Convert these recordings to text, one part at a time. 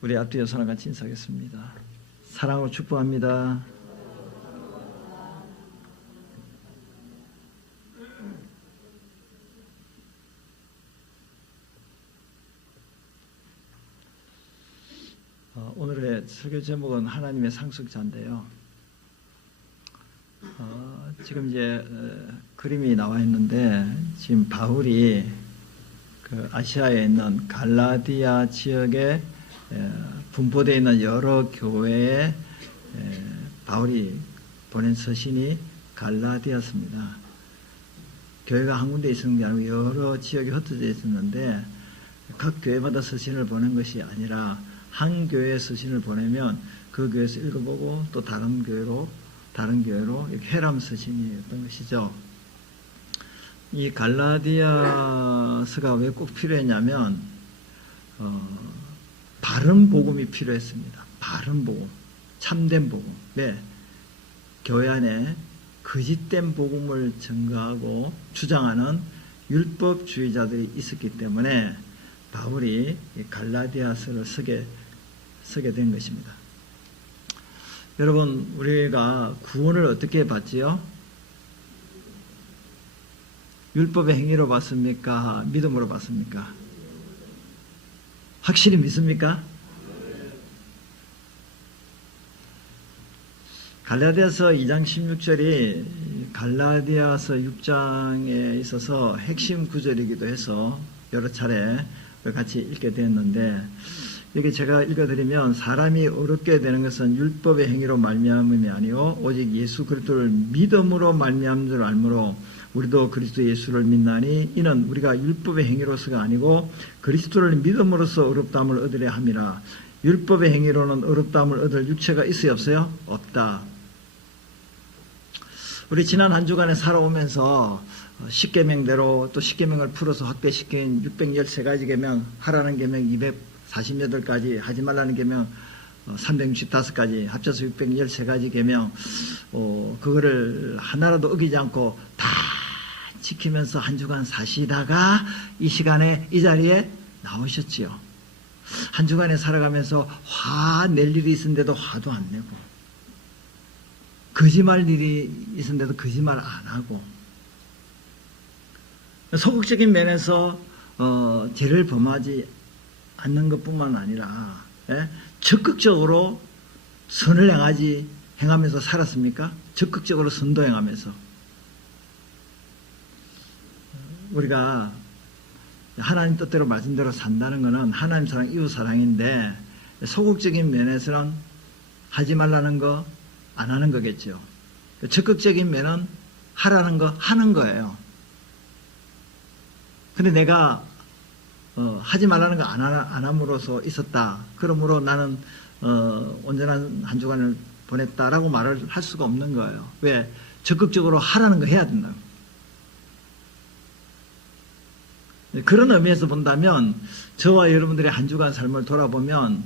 우리 앞뒤 여서랑 같이 인사하겠습니다. 사랑으로 축복합니다. 오늘의 설교 제목은 하나님의 상속자인데요. 지금 이제 그림이 나와 있는데, 지금 바울이 그 아시아에 있는 갈라디아 지역에 분포되어 있는 여러 교회에 바울이 보낸 서신이 갈라디아서입니다. 교회가 한 군데 있었는 게 아니고 여러 지역에 흩어져 있었는데, 각 교회마다 서신을 보낸 것이 아니라 한 교회에 서신을 보내면 그 교회에서 읽어보고 또 다른 교회로 이렇게 회람 서신이었던 것이죠. 이 갈라디아서가 왜 꼭 필요했냐면 바른 복음이 필요했습니다. 바른 복음, 참된 복음. 왜? 교회 안에 거짓된 복음을 증거하고 주장하는 율법주의자들이 있었기 때문에 바울이 갈라디아서를 쓰게 된 것입니다. 여러분, 우리가 구원을 어떻게 받지요? 율법의 행위로 받습니까? 믿음으로 받습니까? 확실히 믿습니까? 갈라디아서 2장 16절이 갈라디아서 6장에 있어서 핵심 구절이기도 해서 여러 차례 같이 읽게 되었는데, 여기 제가 읽어드리면, 사람이 어렵게 되는 것은 율법의 행위로 말미암음이 아니요 오직 예수 그리스도를 믿음으로 말미암은 줄 알므로 우리도 그리스도 예수를 믿나니 이는 우리가 율법의 행위로서가 아니고 그리스도를 믿음으로써 어렵다함을 얻으려 함이라. 율법의 행위로는 어렵다함을 얻을 육체가 있어요, 없어요? 없다. 우리 지난 한 주간에 살아오면서 10계명대로 또 10계명을 풀어서 확대시킨 613가지 계명, 하라는 계명 248가지, 하지 말라는 계명 365가지, 합쳐서 613가지 계명, 그거를 하나라도 어기지 않고 다 지키면서 한 주간 사시다가 이 시간에 이 자리에 나오셨지요. 한 주간에 살아가면서 화 낼 일이 있었는데도 화도 안 내고, 거짓말 일이 있었는데도 거짓말 안 하고, 소극적인 면에서 죄를 범하지 않는 것뿐만 아니라 적극적으로 선을 행하면서 살았습니까? 적극적으로 선도 행하면서. 우리가 하나님 뜻대로 말씀대로 산다는 것은 하나님 사랑, 이웃 사랑인데, 소극적인 면에서는 하지 말라는 거 안 하는 거겠죠. 적극적인 면은 하라는 거 하는 거예요. 근데 내가 하지 말라는 거 안 함으로써 있었다. 그러므로 나는 온전한 한 주간을 보냈다라고 말을 할 수가 없는 거예요. 왜? 적극적으로 하라는 거 해야 된다고. 그런 의미에서 본다면 저와 여러분들의 한 주간 삶을 돌아보면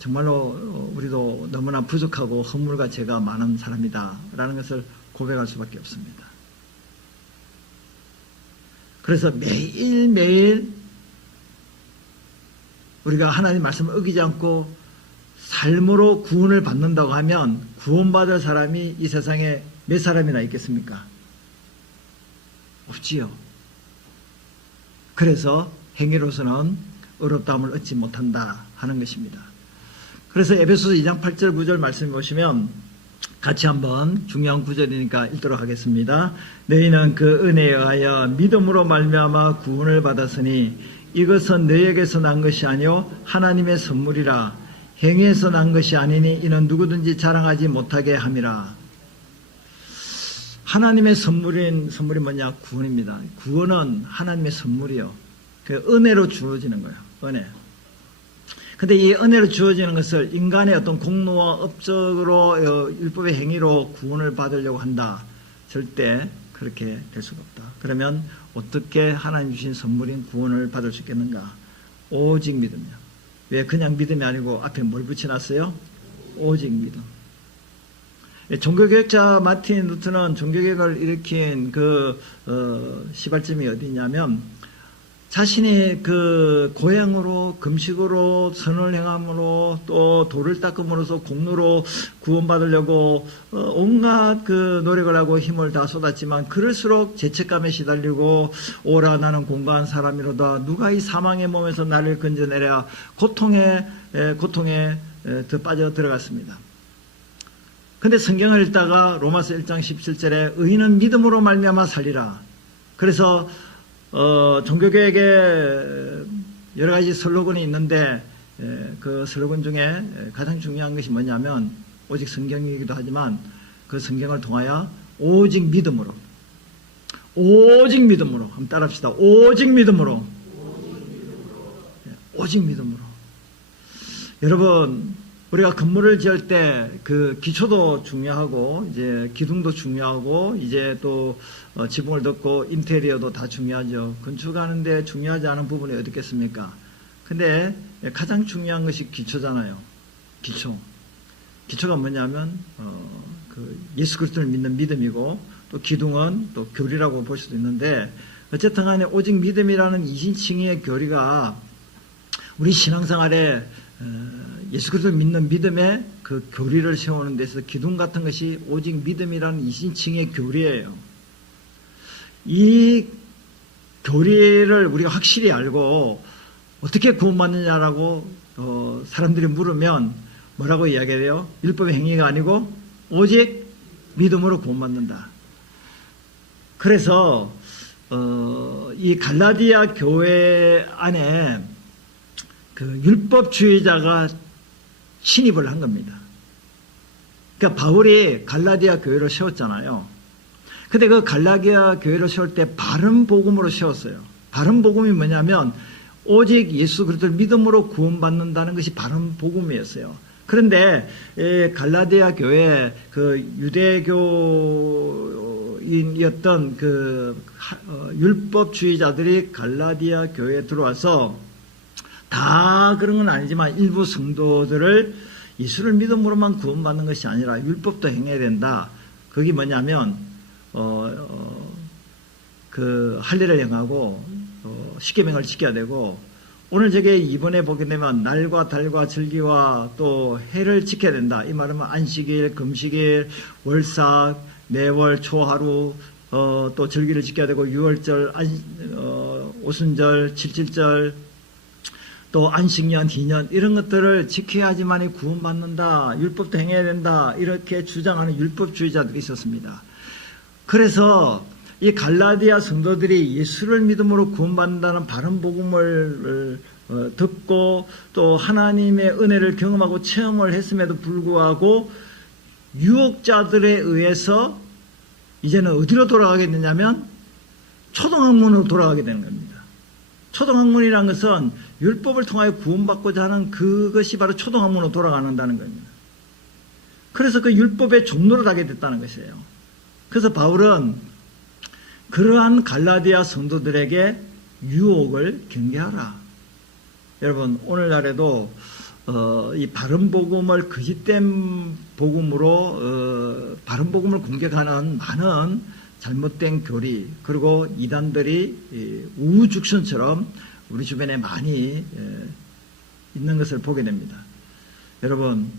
정말로 우리도 너무나 부족하고 허물과 죄가 많은 사람이다라는 것을 고백할 수밖에 없습니다. 그래서 매일매일 우리가 하나님 말씀을 어기지 않고 삶으로 구원을 받는다고 하면 구원받을 사람이 이 세상에 몇 사람이나 있겠습니까? 없지요. 그래서 행위로서는 어렵다함을 얻지 못한다 하는 것입니다. 그래서 에베소서 2장 8절 9절 말씀 보시면 같이 한번 중요한 구절이니까 읽도록 하겠습니다. 너희는 그 은혜에 의하여 믿음으로 말미암아 구원을 받았으니 이것은 너희에게서 난 것이 아니요 하나님의 선물이라. 행위에서 난 것이 아니니 이는 누구든지 자랑하지 못하게 함이라. 하나님의 선물이 뭐냐? 구원입니다. 구원은 하나님의 선물이요. 그 은혜로 주어지는 거예요. 은혜. 근데 이 은혜로 주어지는 것을 인간의 어떤 공로와 업적으로 율법의 행위로 구원을 받으려고 한다. 절대 그렇게 될 수가 없다. 그러면 어떻게 하나님 주신 선물인 구원을 받을 수 있겠는가? 오직 믿음이요. 왜 그냥 믿음이 아니고 앞에 뭘 붙여놨어요? 오직 믿음. 종교개혁자 마틴 루터는 종교개혁을 일으킨 그 시발점이 어디냐면 자신이 그 고향으로 금식으로 선을 행함으로 또 돌을 닦음으로써 공로로 구원받으려고 온갖 그 노력을 하고 힘을 다 쏟았지만 그럴수록 죄책감에 시달리고 오라 나는 공고한 사람이로다 누가 이 사망의 몸에서 나를 건져내랴 고통에 더 빠져 들어갔습니다. 근데 성경을 읽다가 로마서 1장 17절에 의인은 믿음으로 말미암아 살리라. 그래서 종교개혁에 여러 가지 슬로건이 있는데 그 슬로건 중에 가장 중요한 것이 뭐냐면 오직 성경이기도 하지만 그 성경을 통하여 오직 믿음으로 한번 따라합시다. 오직 믿음으로 여러분 우리가 건물을 지을 때 그 기초도 중요하고 이제 기둥도 중요하고 이제 또 지붕을 덮고 인테리어도 다 중요하죠. 건축하는데 중요하지 않은 부분이 어디 있겠습니까? 근데 가장 중요한 것이 기초잖아요. 기초가 뭐냐면 그 예수 그리스도를 믿는 믿음이고 또 기둥은 또 교리라고 볼 수도 있는데 어쨌든 간에 오직 믿음이라는 이신칭의의 교리가 우리 신앙생활에 예수 그리스도를 믿는 믿음의 그 교리를 세우는 데서 기둥 같은 것이 오직 믿음이라는 이신칭의 교리예요. 이 교리를 우리가 확실히 알고 어떻게 구원받느냐라고 사람들이 물으면 뭐라고 이야기해요? 율법의 행위가 아니고 오직 믿음으로 구원받는다. 그래서 이 갈라디아 교회 안에 그 율법주의자가 침입을 한 겁니다. 그러니까 바울이 갈라디아 교회를 세웠잖아요. 근데 그 갈라디아 교회를 세울 때 바른 복음으로 세웠어요. 바른 복음이 뭐냐면 오직 예수 그리스도를 믿음으로 구원받는다는 것이 바른 복음이었어요. 그런데 갈라디아 교회 그 유대교인이었던 그 율법주의자들이 갈라디아 교회에 들어와서 다 그런 건 아니지만 일부 성도들을 예수를 믿음으로만 구원받는 것이 아니라 율법도 행해야 된다. 그게 뭐냐면 그 할례를 행하고 십계명을 지켜야 되고 오늘 저게 이번에 보게 되면 날과 달과 절기와 또 해를 지켜야 된다. 이 말은 안식일, 금식일, 월삭, 매월, 초하루 또 절기를 지켜야 되고 유월절, 오순절, 칠칠절 또 안식년, 희년 이런 것들을 지켜야지만이 구원받는다. 율법도 행해야 된다. 이렇게 주장하는 율법주의자들이 있었습니다. 그래서 이 갈라디아 성도들이 예수를 믿음으로 구원받는다는 바른 복음을 듣고 또 하나님의 은혜를 경험하고 체험을 했음에도 불구하고 유혹자들에 의해서 이제는 어디로 돌아가게 되냐면 초등학문으로 돌아가게 되는 겁니다. 초등학문이라는 것은 율법을 통하여 구원받고자 하는 그것이 바로 초등학문으로 돌아가는다는 겁니다. 그래서 그 율법의 종로를 하게 됐다는 것이에요. 그래서 바울은 그러한 갈라디아 성도들에게 유혹을 경계하라. 여러분 오늘날에도 이 바른 복음을 거짓된 복음으로 바른 복음을 공격하는 많은 잘못된 교리 그리고 이단들이 우후죽순처럼 우리 주변에 많이 있는 것을 보게 됩니다. 여러분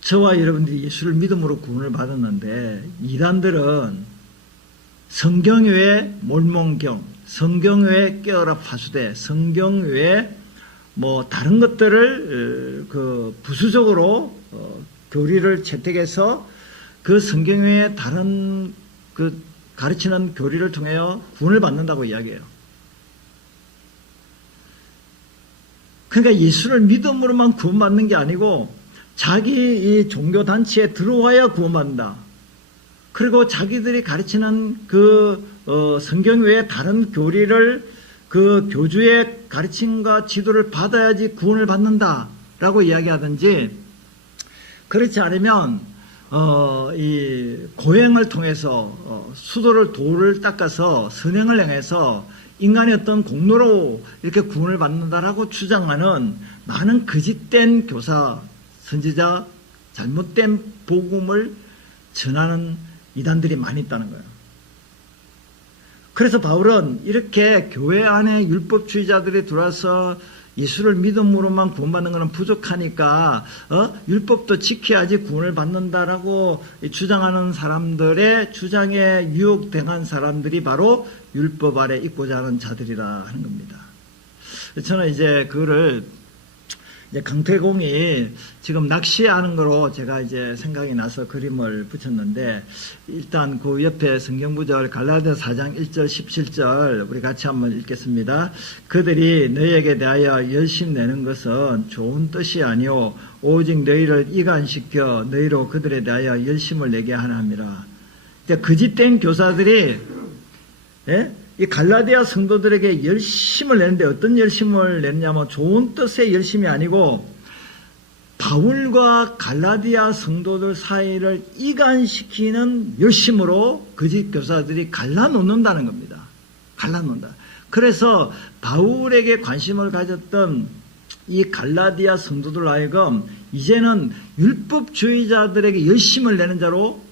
저와 여러분들이 예수를 믿음으로 구원을 받았는데 이단들은 성경 외에 몰몬경, 성경 외에 깨어라 파수대, 성경 외에 뭐 다른 것들을 그 부수적으로 교리를 채택해서 그 성경 외에 다른 그 가르치는 교리를 통하여 구원을 받는다고 이야기해요. 그러니까 예수를 믿음으로만 구원받는 게 아니고 자기 이 종교단체에 들어와야 구원받는다. 그리고 자기들이 가르치는 그 성경 외에 다른 교리를 그 교주의 가르침과 지도를 받아야지 구원을 받는다라고 이야기하든지 그렇지 않으면 이 고행을 통해서 수도를 돌을 닦아서 선행을 행해서 인간의 어떤 공로로 이렇게 구원을 받는다라고 주장하는 많은 거짓된 교사, 선지자, 잘못된 복음을 전하는 이단들이 많이 있다는 거예요. 그래서 바울은 이렇게 교회 안에 율법주의자들이 들어와서 예수를 믿음으로만 구원받는 것은 부족하니까 율법도 지켜야지 구원을 받는다라고 주장하는 사람들의 주장에 유혹당한 사람들이 바로 율법 아래 있고자 하는 자들이라 하는 겁니다. 저는 이제 그거를 이제 강태공이 지금 낚시하는 거로 제가 이제 생각이 나서 그림을 붙였는데, 일단 그 옆에 성경구절 갈라디아 4장 1절 17절 우리 같이 한번 읽겠습니다. 그들이 너희에게 대하여 열심 내는 것은 좋은 뜻이 아니오 오직 너희를 이간시켜 너희로 그들에 대하여 열심을 내게 하나 함이라. 거짓된 교사들이 이 갈라디아 성도들에게 열심을 내는데, 어떤 열심을 냈냐면 좋은 뜻의 열심이 아니고 바울과 갈라디아 성도들 사이를 이간시키는 열심으로 거짓 교사들이 갈라놓는다는 겁니다. 갈라놓는다. 그래서 바울에게 관심을 가졌던 이 갈라디아 성도들 하여금 이제는 율법주의자들에게 열심을 내는 자로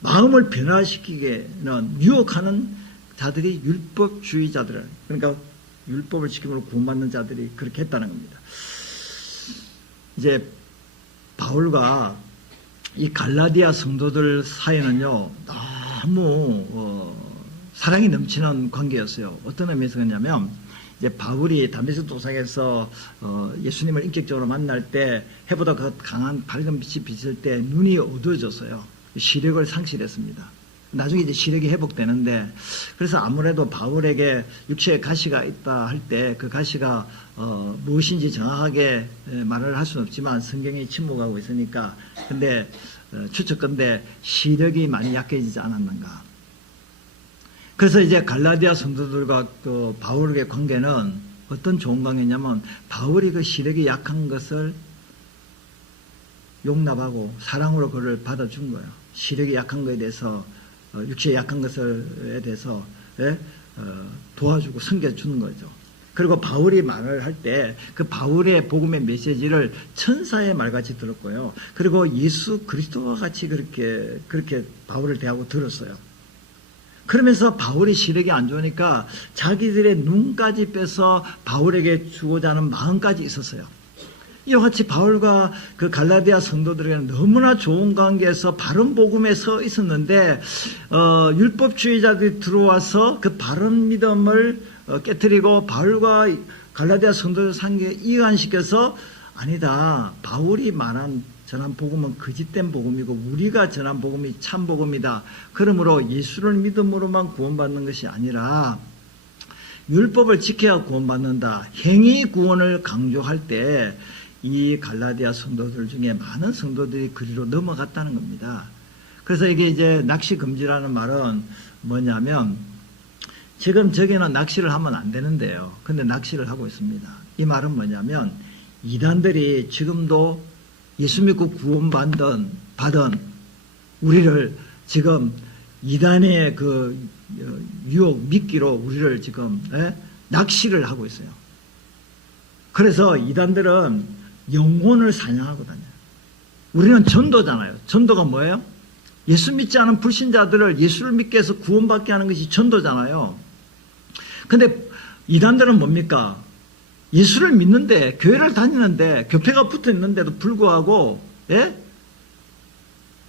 마음을 변화시키게는 유혹하는 자들이 율법주의자들, 그러니까 율법을 지킴으로 구원받는 자들이 그렇게 했다는 겁니다. 이제 바울과 이 갈라디아 성도들 사이는요, 너무 사랑이 넘치는 관계였어요. 어떤 의미에서 그러냐면, 이제 바울이 다메섹 도상에서 예수님을 인격적으로 만날 때 해보다 더 강한 밝은 빛이 비칠 때 눈이 어두워졌어요. 시력을 상실했습니다. 나중에 이제 시력이 회복되는데, 그래서 아무래도 바울에게 육체에 가시가 있다 할 때 그 가시가 무엇인지 정확하게 말을 할 수는 없지만 성경이 침묵하고 있으니까, 근데 추측건데 시력이 많이 약해지지 않았는가. 그래서 이제 갈라디아 성도들과 그 바울의 관계는 어떤 좋은 관계냐면, 바울이 그 시력이 약한 것을 용납하고 사랑으로 그를 받아준 거예요. 시력이 약한 것에 대해서, 육체에 약한 것에 대해서 도와주고 섬겨주는 거죠. 그리고 바울이 말을 할 때 그 바울의 복음의 메시지를 천사의 말같이 들었고요. 그리고 예수 그리스도와 같이 그렇게 바울을 대하고 들었어요. 그러면서 바울이 시력이 안 좋으니까 자기들의 눈까지 빼서 바울에게 주고자 하는 마음까지 있었어요. 이와 같이 바울과 그 갈라디아 성도들에게는 너무나 좋은 관계에서 바른 복음에 서 있었는데, 율법주의자들이 들어와서 그 바른 믿음을 깨뜨리고 바울과 갈라디아 성도들 상계에 이완시켜서, 아니다, 바울이 말한 전한 복음은 거짓된 복음이고 우리가 전한 복음이 참 복음이다. 그러므로 예수를 믿음으로만 구원받는 것이 아니라 율법을 지켜야 구원받는다. 행위 구원을 강조할 때 이 갈라디아 성도들 중에 많은 성도들이 그리로 넘어갔다는 겁니다. 그래서 이게 이제 낚시 금지라는 말은 뭐냐면, 지금 저기는 낚시를 하면 안 되는데요. 근데 낚시를 하고 있습니다. 이 말은 뭐냐면, 이단들이 지금도 예수 믿고 구원받은 우리를 지금 이단의 그 유혹, 미끼로 우리를 지금 낚시를 하고 있어요. 그래서 이단들은 영혼을 사냥하고 다녀요. 우리는 전도잖아요. 전도가 뭐예요? 예수 믿지 않은 불신자들을 예수를 믿게 해서 구원받게 하는 것이 전도잖아요. 근데 이단들은 뭡니까? 예수를 믿는데, 교회를 다니는데, 교회가 붙어 있는데도 불구하고,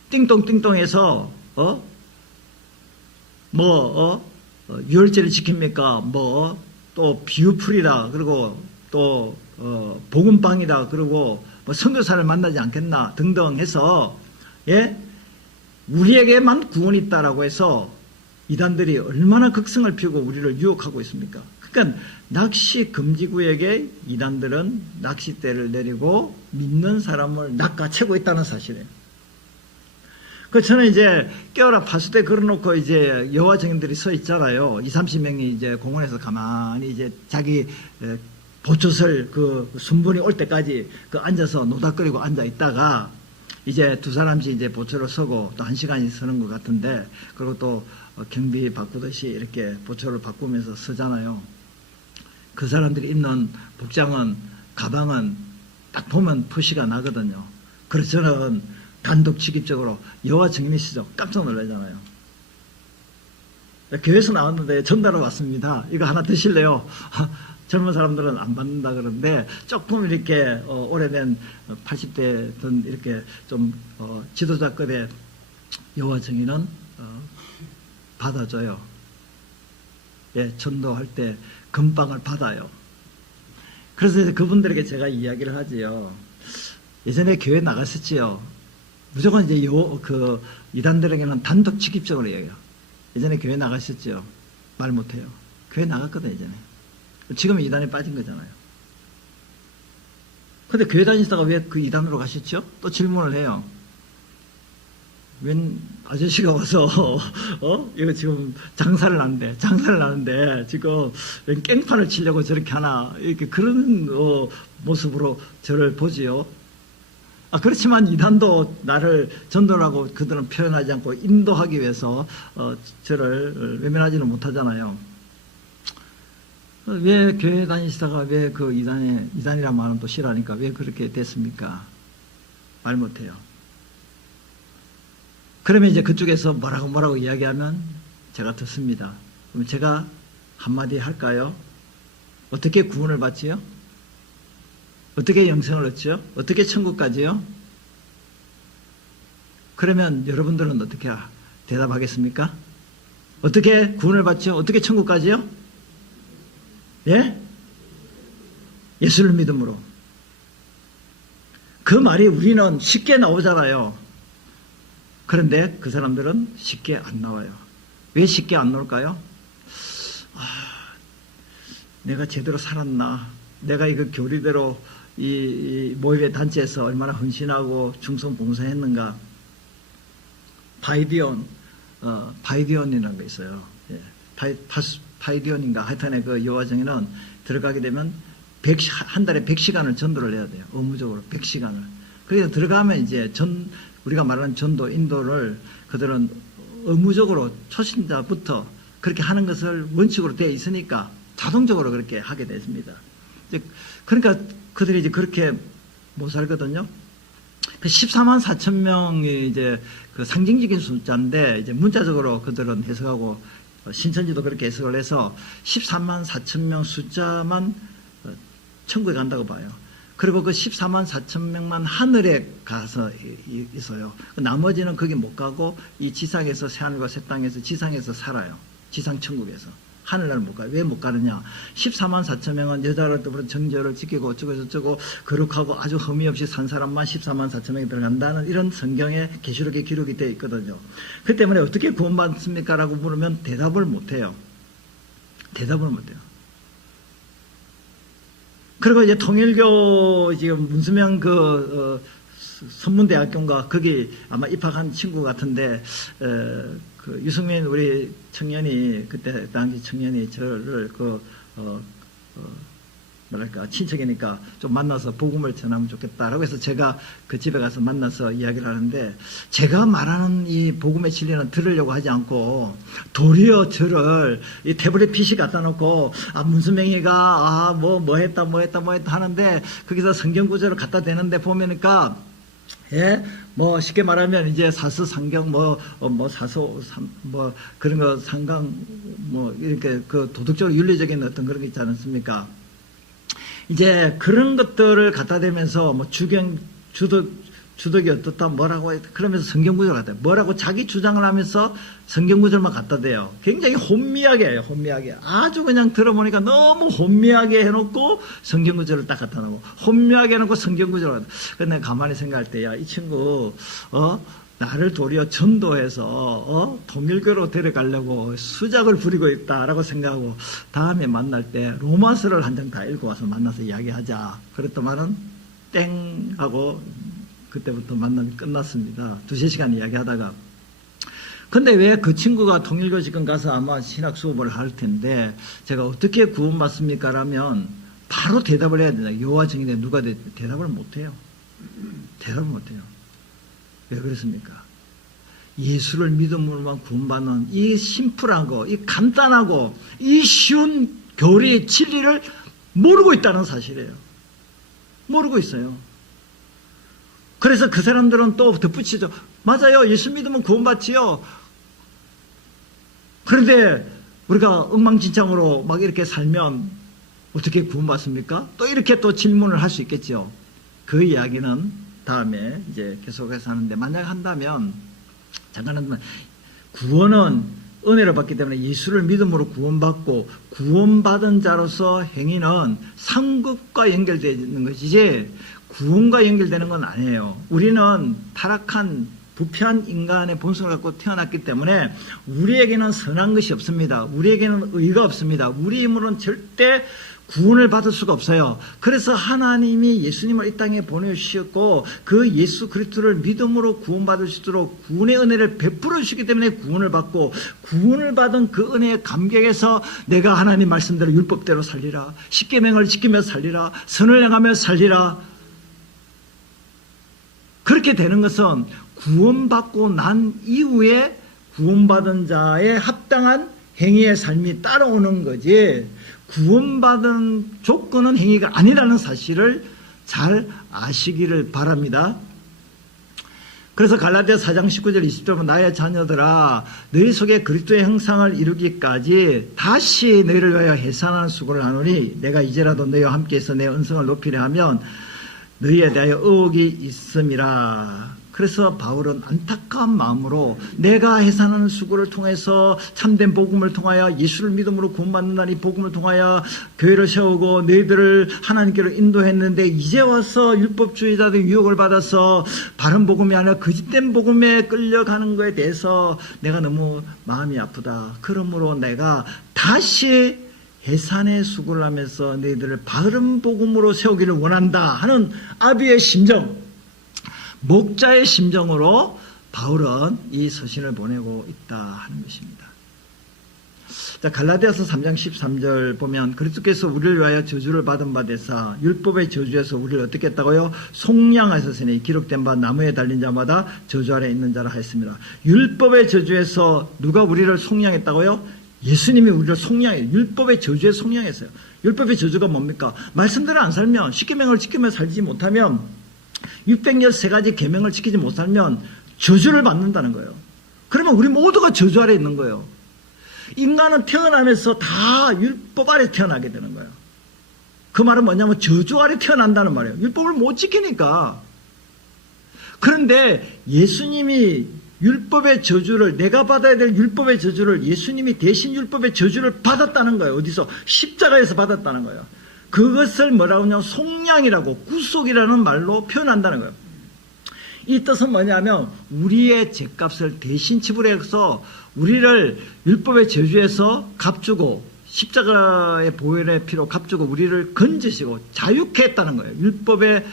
띵동띵동해서, 유월절을 지킵니까? 또 비유풀이다. 그리고 또, 복음방이다. 그리고 선교사를 만나지 않겠나. 등등 해서, 우리에게만 구원이 있다라고 해서 이단들이 얼마나 극성을 피우고 우리를 유혹하고 있습니까? 그러니까 낚시 금지구역에 이단들은 낚싯대를 내리고 믿는 사람을 낚아채고 있다는 사실이에요. 그 저는 이제 깨어라 파수대 걸어놓고 이제 여호와 증인들이 서 있잖아요. 20-30명이 이제 공원에서 가만히 이제 자기 보초설 그 순번이 올 때까지 그 앉아서 노닥거리고 앉아 있다가 이제 두 사람씩 이제 보초를 서고 또 1시간이 서는 것 같은데, 그리고 또 경비 바꾸듯이 이렇게 보초를 바꾸면서 서잖아요. 그 사람들이 입는 복장은, 가방은 딱 보면 표시가 나거든요. 그래서 저는 단독 직입적으로 여호와 증인이시죠? 깜짝 놀라잖아요. 교회에서 나왔는데 전달을 왔습니다. 이거 하나 드실래요? 젊은 사람들은 안 받는다 그러는데 조금 이렇게 오래된 80대 된 이렇게 좀 지도자급의 여호와 증인은 받아줘요. 예, 전도할 때 금방을 받아요. 그래서 이제 그분들에게 제가 이야기를 하지요. 예전에 교회 나갔었지요. 무조건 이제 이단들에게는 단독 직입적으로 얘기해요. 예전에 교회 나가셨죠. 말 못해요. 교회 나갔거든 예전에. 지금 이단에 빠진 거잖아요. 근데 교회 다니시다가 왜 그 이단으로 가셨죠? 또 질문을 해요. 웬 아저씨가 와서 이거 지금 장사를 하는데 지금 웬 깽판을 치려고 저렇게 하나 이렇게 그런 모습으로 저를 보지요. 그렇지만 이단도 나를 전도라고 그들은 표현하지 않고 인도하기 위해서 저를 외면하지는 못하잖아요. 왜 교회 다니시다가 왜 그 이단이란 말은 또 싫어하니까 왜 그렇게 됐습니까? 말 못해요. 그러면 이제 그쪽에서 뭐라고 이야기하면 제가 듣습니다. 그럼 제가 한마디 할까요? 어떻게 구원을 받지요? 어떻게 영생을 얻지요? 어떻게 천국 가지요? 그러면 여러분들은 어떻게 대답하겠습니까? 어떻게 구원을 받지요? 어떻게 천국 가지요? 예? 예수를 믿음으로. 그 말이 우리는 쉽게 나오잖아요. 그런데 그 사람들은 쉽게 안 나와요. 왜 쉽게 안 나올까요? 내가 제대로 살았나? 내가 이거 교리대로 이 모임의 단체에서 얼마나 헌신하고 충성 봉사했는가? 바이디온이라는 게 있어요. 예. 바이디온인가? 하여튼에 그 여호와정에는 들어가게 되면 한 달에 100시간을 전도를 해야 돼요. 의무적으로 100시간을. 그래서 들어가면 이제 우리가 말하는 전도, 인도를 그들은 의무적으로 초신자부터 그렇게 하는 것을 원칙으로 되어 있으니까 자동적으로 그렇게 하게 됐습니다. 그러니까 그들이 이제 그렇게 못 살거든요. 그 14만 4천 명이 이제 그 상징적인 숫자인데 이제 문자적으로 그들은 해석하고 신천지도 그렇게 해석을 해서 14만 4천 명 숫자만 천국에 간다고 봐요. 그리고 그 14만 4천 명만 하늘에 가서 있어요. 나머지는 거기 못 가고 이 지상에서 새하늘과 새 땅에서 지상에서 살아요. 지상 천국에서. 하늘나라 못 가요. 왜 못 가느냐? 14만 4천 명은 여자를 또 정절을 지키고 어쩌고 거룩하고 아주 흠이 없이 산 사람만 14만 4천 명이 들어간다는 이런 성경의 계시록에 기록이 되어 있거든요. 그 때문에 어떻게 구원받습니까? 라고 물으면 대답을 못 해요. 그리고 이제 통일교 지금 문수명 선문대학교인가 거기 아마 입학한 친구 같은데 그 유승민 우리 청년이 그때 당시 청년이 저를 뭐랄까 친척이니까 좀 만나서 복음을 전하면 좋겠다라고 해서 제가 그 집에 가서 만나서 이야기를 하는데 제가 말하는 이 복음의 진리는 들으려고 하지 않고 도리어 저를 이 태블릿 PC 갖다 놓고 문수명이가 뭐 했다 하는데 거기서 성경 구절을 갖다 대는데 보면니까 뭐 쉽게 말하면 이제 사서상경 사서 그런 거 상강 이렇게 그 도덕적으로 윤리적인 어떤 그런 게 있지 않습니까? 이제 그런 것들을 갖다 대면서 주덕이 어떻다 뭐라고 그러면서 성경구절을 갖다 대요. 뭐라고 자기 주장을 하면서 성경구절만 갖다 대요. 굉장히 혼미하게 해요. 혼미하게. 아주 그냥 들어보니까 너무 혼미하게 해놓고 성경구절을 딱 갖다 놓고 혼미하게 해놓고 성경구절을 갖다. 근데 내가 가만히 생각할 때 이 친구 나를 도리어 전도해서 통일교로 데려가려고 수작을 부리고 있다라고 생각하고 다음에 만날 때 로마서를 한 장 다 읽고 와서 만나서 이야기하자. 그랬더만은 땡 하고 그때부터 만남이 끝났습니다. 2-3시간 이야기하다가. 근데 왜 그 친구가 통일교 지금 가서 아마 신학 수업을 할 텐데 제가 어떻게 구원받습니까? 라면 바로 대답을 해야 된다. 여호와 증인에 누가 대답을 못해요. 왜 그렇습니까? 예수를 믿음으로만 구원받는 이 심플하고 이 간단하고 이 쉬운 교리의 진리를 모르고 있다는 사실이에요. 모르고 있어요. 그래서 그 사람들은 또 덧붙이죠. 맞아요. 예수 믿으면 구원받지요. 그런데 우리가 엉망진창으로 막 이렇게 살면 어떻게 구원받습니까? 또 이렇게 또 질문을 할 수 있겠죠. 그 이야기는 다음에 이제 계속해서 하는데, 만약 한다면, 잠깐만, 구원은 은혜로 받기 때문에 예수를 믿음으로 구원받고, 구원받은 자로서 행위는 상급과 연결되어 있는 것이지 구원과 연결되는 건 아니에요. 우리는 타락한 부패한 인간의 본성을 갖고 태어났기 때문에 우리에게는 선한 것이 없습니다. 우리에게는 의가 없습니다. 우리 힘으로는 절대 구원을 받을 수가 없어요. 그래서 하나님이 예수님을 이 땅에 보내주셨고, 그 예수 그리스도를 믿음으로 구원받을 수 있도록 구원의 은혜를 베풀어 주시기 때문에 구원을 받고, 구원을 받은 그 은혜의 감격에서 내가 하나님 말씀대로 율법대로 살리라, 십계명을 지키며 살리라, 선을 행하며 살리라, 그렇게 되는 것은 구원받고 난 이후에 구원받은 자의 합당한 행위의 삶이 따라오는 거지, 구원받은 조건은 행위가 아니라는 사실을 잘 아시기를 바랍니다. 그래서 갈라디아 4장 19절 20절 보면, 나의 자녀들아 너희 속에 그리스도의 형상을 이루기까지 다시 너희를 위하여 해산하는 수고를 하노니, 내가 이제라도 너희와 함께해서 내 은성을 높이려 하면 너희에 대하여 의혹이 있음이라. 그래서 바울은 안타까운 마음으로 내가 해산하는 수고를 통해서 참된 복음을 통하여 예수를 믿음으로 구원받는다는 이 복음을 통하여 교회를 세우고 너희들을 하나님께로 인도했는데, 이제 와서 율법주의자들의 유혹을 받아서 바른 복음이 아니라 거짓된 복음에 끌려가는 것에 대해서 내가 너무 마음이 아프다. 그러므로 내가 다시 해산의 수고를 하면서 너희들을 바른 복음으로 세우기를 원한다 하는 아비의 심정, 목자의 심정으로 바울은 이 서신을 보내고 있다 하는 것입니다. 자, 갈라디아서 3장 13절 보면, 그리스도께서 우리를 위하여 저주를 받은 바 되사 율법의 저주에서 우리를 어떻게 했다고요? 속량하셨으니 기록된 바 나무에 달린 자마다 저주 아래 있는 자라 하였습니다. 율법의 저주에서 누가 우리를 속량했다고요? 예수님이 우리를 속량해요. 율법의 저주에 속량했어요. 율법의 저주가 뭡니까? 말씀대로 안 살면, 십계명을 지키며 살지 못하면, 613가지 계명을 지키지 못하면 저주를 받는다는 거예요. 그러면 우리 모두가 저주 아래 있는 거예요. 인간은 태어나면서 다 율법 아래 태어나게 되는 거예요. 그 말은 뭐냐면 저주 아래 태어난다는 말이에요. 율법을 못 지키니까. 그런데 예수님이 율법의 저주를, 내가 받아야 될 율법의 저주를 예수님이 대신 율법의 저주를 받았다는 거예요. 어디서? 십자가에서 받았다는 거예요. 그것을 뭐라고 하냐면 속량이라고, 구속이라는 말로 표현한다는 거예요. 이 뜻은 뭐냐면 우리의 죄값을 대신 지불해서 우리를 율법의 저주에서 값주고, 십자가의 보혈의 피로 값주고 우리를 건지시고 자유케 했다는 거예요. 율법의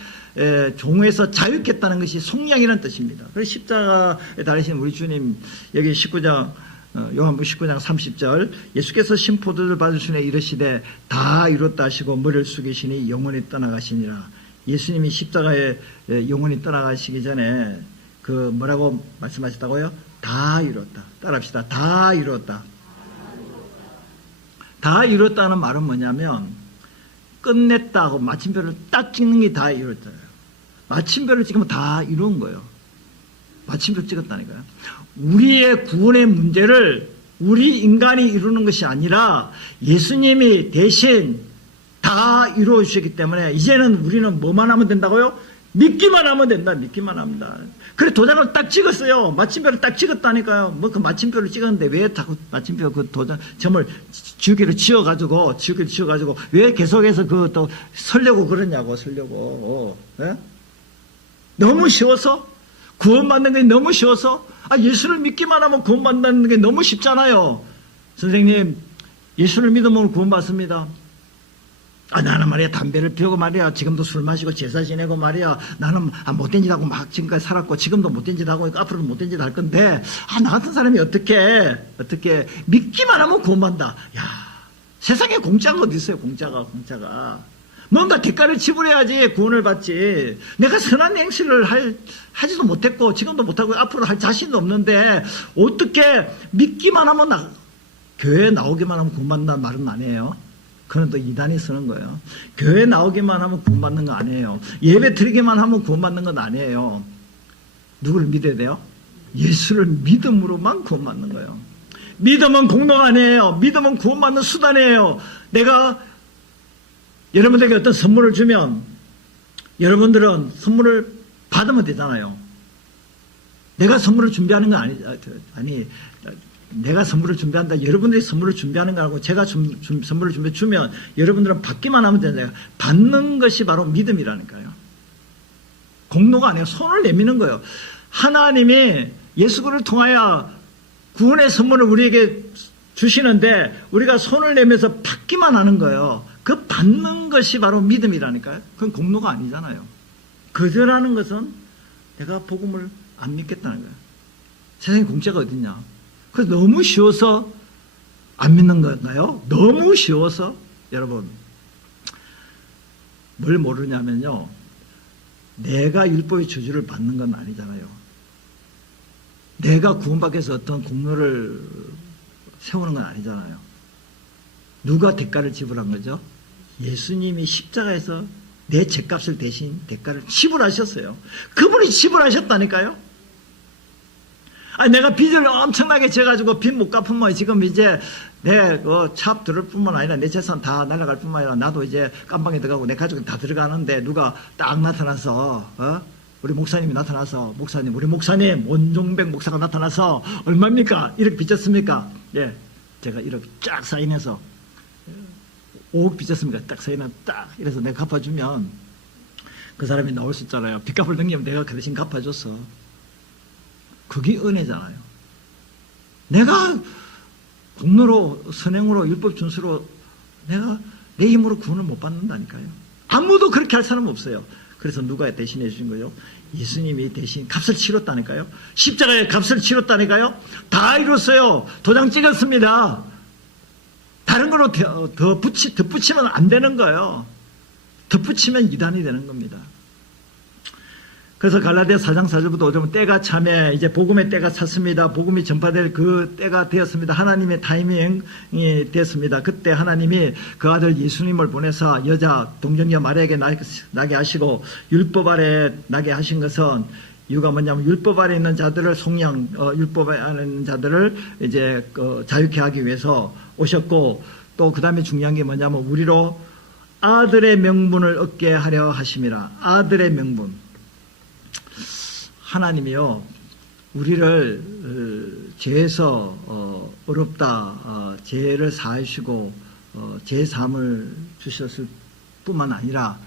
종에서 자유케 했다는 것이 속량이라는 뜻입니다. 그래서 십자가에 달리신 우리 주님, 여기 19장 요한복음 19장 30절, 예수께서 신포도를 받으시니 이르시되 다 이뤘다 하시고 머리를 숙이시니 영원히 떠나가시니라. 예수님이 십자가에 영원히 떠나가시기 전에 그 뭐라고 말씀하셨다고요? 다 이뤘다. 따라합시다. 다 이뤘다. 다 이뤘다는 말은 뭐냐면 끝냈다 하고 마침표를 딱 찍는 게 다 이뤘잖아요. 마침표를 찍으면 다 이룬 거예요. 마침표 찍었다니까요. 우리의 구원의 문제를 우리 인간이 이루는 것이 아니라 예수님이 대신 다 이루어 주셨기 때문에 이제는 우리는 뭐만 하면 된다고요? 믿기만 하면 된다. 믿기만 합니다. 그래 도장을 딱 찍었어요. 마침표를 딱 찍었다니까요. 뭐 그 마침표를 찍었는데 왜 자꾸 마침표 그 도장 점을 지우개를 지워가지고 왜 계속해서 그 또 설려고 그러냐고. 설려고. 예? 너무 쉬워서, 구원받는 게 너무 쉬워서, 예수를 믿기만 하면 구원받는 게 너무 쉽잖아요. 선생님, 예수를 믿으면 구원받습니다. 나는 말이야 담배를 피우고 말이야 지금도 술 마시고 제사 지내고 말이야 나는 못된 짓 하고 막 지금까지 살았고 지금도 못된 짓 하고 앞으로도 못된 짓 할 건데 나 같은 사람이 어떻게 믿기만 하면 구원받는다. 야, 세상에 공짜가 어디 있어요. 공짜가 뭔가 대가를 지불해야지 구원을 받지. 내가 선한 행실을 하지도 못했고 지금도 못하고 앞으로 할 자신도 없는데 어떻게 믿기만 하면 교회에 나오기만 하면 구원받는다는 말은 아니에요. 그건 또 이단이 쓰는 거예요. 교회 나오기만 하면 구원받는 거 아니에요. 예배 드리기만 하면 구원받는 건 아니에요. 누구를 믿어야 돼요? 예수를 믿음으로만 구원받는 거예요. 믿음은 공로가 아니에요. 믿음은 구원받는 수단이에요. 내가 여러분들에게 어떤 선물을 주면 여러분들은 선물을 받으면 되잖아요. 내가 선물을 준비하는 건 아니, 내가 선물을 준비한다. 여러분들이 선물을 준비하는 거라고 제가 선물을 준비해 주면 여러분들은 받기만 하면 되잖아요. 받는 것이 바로 믿음이라니까요. 공로가 아니에요. 손을 내미는 거예요. 하나님이 예수를 통하여 구원의 선물을 우리에게 주시는데 우리가 손을 내면서 받기만 하는 거예요. 그 받는 것이 바로 믿음이라니까요. 그건 공로가 아니잖아요. 거절하는 것은 내가 복음을 안 믿겠다는 거예요. 세상에 공짜가 어딨냐. 그래서 너무 쉬워서 안 믿는 건가요? 너무 쉬워서? 여러분, 뭘 모르냐면요. 내가 율법의 저주를 받는 건 아니잖아요. 내가 구원받기 위해서 어떤 공로를 세우는 건 아니잖아요. 누가 대가를 지불한 거죠? 예수님이 십자가에서 내 죄값을 대신 대가를 지불하셨어요. 그분이 지불하셨다니까요. 내가 빚을 엄청나게 져가지고 빚 못 갚으면 지금 이제 내 차 들을 뿐만 아니라 내 재산 다 날아갈 뿐만 아니라 나도 이제 깜방에 들어가고 내 가족은 다 들어가는데 누가 딱 나타나서 우리 목사님이 나타나서 우리 목사님 원종백 목사가 나타나서 얼마입니까? 1억 빚졌습니까? 예, 제가 1억 쫙 사인해서 5억 빚졌습니까? 딱 사인해서 딱 이래서 내가 갚아주면 그 사람이 나올 수 있잖아요. 빚값을 넘기면 내가 그 대신 갚아줬어. 그게 은혜잖아요. 내가 공로로 선행으로 율법 준수로 내가 내 힘으로 구원을 못 받는다니까요. 아무도 그렇게 할 사람 없어요. 그래서 누가 대신해 주신 거예요? 예수님이 대신 값을 치렀다니까요. 십자가에 값을 치렀다니까요. 다 이뤘어요. 도장 찍었습니다. 다른 걸로 덧붙이면 안 되는 거예요. 덧붙이면 이단이 되는 겁니다. 그래서 갈라디아 4장 4절부터 5절은 때가 참에 이제 복음의 때가 찼습니다. 복음이 전파될 그 때가 되었습니다. 하나님의 타이밍이 되었습니다. 그때 하나님이 그 아들 예수님을 보내사 여자 동정녀 마리아에게 나게 하시고 율법 아래 나게 하신 것은 이유가 뭐냐면 율법 아래 있는 자들을 율법 아래 있는 자들을 이제 자유케 하기 위해서 오셨고 또 그 다음에 중요한 게 뭐냐면 우리로 아들의 명분을 얻게 하려 하심이라. 아들의 명분. 하나님이요, 우리를 죄에서 어렵다, 죄를 사하시고 죄 사함을 주셨을 뿐만 아니라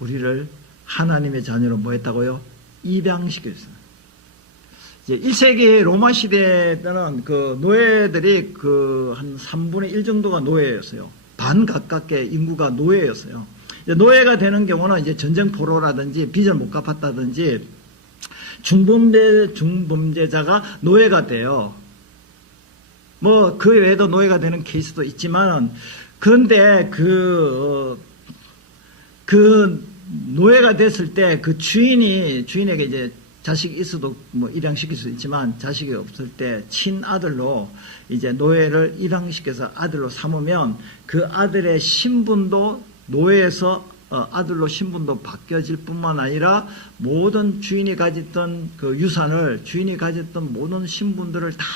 우리를 하나님의 자녀로 뭐 했다고요? 입양시켰어요. 이제 1세기 로마 시대 때는 그 노예들이 그 한 3분의 1 정도가 노예였어요. 반 가깝게 인구가 노예였어요. 이제 노예가 되는 경우는 이제 전쟁포로라든지 빚을 못 갚았다든지 중범죄자가 노예가 돼요. 뭐 그 외에도 노예가 되는 케이스도 있지만 그런데 그 노예가 됐을 때 그 주인에게 이제 자식이 있어도 뭐 입양시킬 수 있지만 자식이 없을 때 친아들로 이제 노예를 입양시켜서 아들로 삼으면 그 아들의 신분도 노예에서 아들로 신분도 바뀌어질 뿐만 아니라 모든 주인이 가졌던 그 유산을 주인이 가졌던 모든 신분들을 다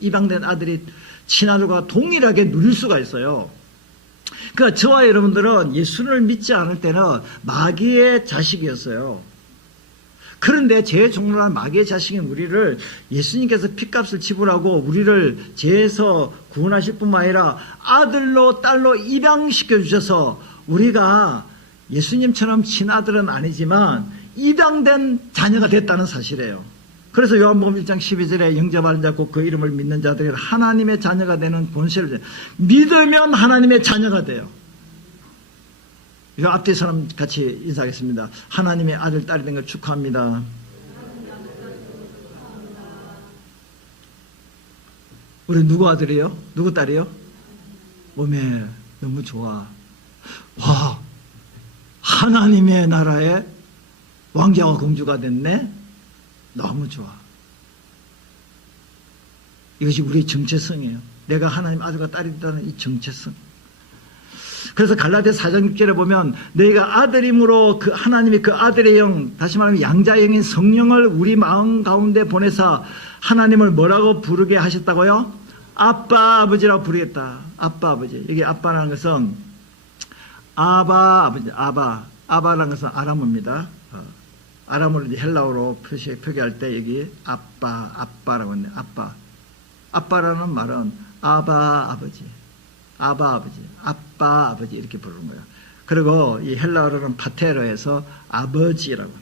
입양된 아들이 친아들과 동일하게 누릴 수가 있어요. 그러니까 저와 여러분들은 예수를 믿지 않을 때는 마귀의 자식이었어요. 그런데 죄의 종로란 마귀의 자식인 우리를 예수님께서 핏값을 지불하고 우리를 죄에서 구원하실 뿐만 아니라 아들로 딸로 입양시켜 주셔서 우리가 예수님처럼 친아들은 아니지만 입양된 자녀가 됐다는 사실이에요. 그래서 요한복음 1장 12절에 영접하는 자 곧 그 이름을 믿는 자들이 하나님의 자녀가 되는 권세를 믿으면 하나님의 자녀가 돼요. 이 앞뒤 사람 같이 인사하겠습니다. 하나님의 아들 딸이 된 걸 축하합니다. 우리 누구 아들이요? 누구 딸이요? 오메 너무 좋아. 와, 하나님의 나라에 왕자와 공주가 됐네? 너무 좋아. 이것이 우리의 정체성이에요. 내가 하나님 아들과 딸이라는 이 정체성. 그래서 갈라디아 4장 6절에 보면 너희가 아들임으로 그 하나님이 그 아들의 영, 다시 말하면 양자의 영인 성령을 우리 마음 가운데 보내사 하나님을 뭐라고 부르게 하셨다고요? 아빠 아버지라고 부르겠다. 아빠 아버지. 여기 아빠라는 것은 아바 아버지, 아바라는 것은 아람어입니다. 아람어를 이제 헬라어로 표기할 때 여기 아빠라고 했네. 아빠라는 말은 아바 아버지, 아빠 아버지 이렇게 부르는 거예요. 그리고 이 헬라어로는 파테르에서 아버지라고.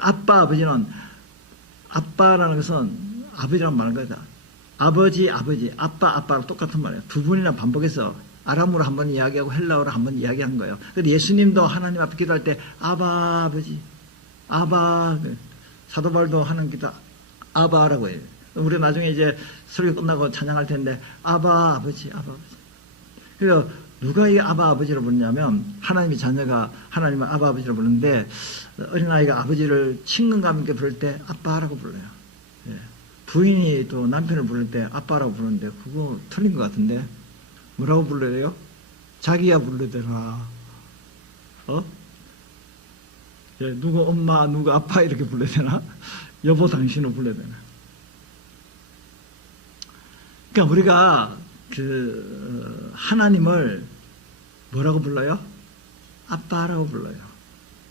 아빠 아버지는 아빠라는 것은 아버지라는 말인 거다. 아버지, 아빠랑 똑같은 말이에요. 두 분이나 반복해서 아람어로 한번 이야기하고 헬라어로 한번 이야기한 거예요. 그런데 예수님도 하나님 앞에 기도할 때 아버지, 사도 바울도 하는 기도 아바라고 해요. 우리 나중에 이제 설교 끝나고 찬양할 텐데 아버지. 그래서 누가 이 아버지로 부르냐면 하나님의 자녀가 하나님을 아버지로 부르는데 어린아이가 아버지를 친근감 있게 부를 때 아빠라고 불러요. 예. 부인이 또 남편을 부를 때 아빠라고 부르는데 그거 틀린 것 같은데 뭐라고 불러야 돼요? 자기야 불러야 되나? 예, 누구 엄마, 누구 아빠 이렇게 불러야 되나? 여보 당신을 불러야 되나? 그러니까 우리가 하나님을 뭐라고 불러요? 아빠라고 불러요.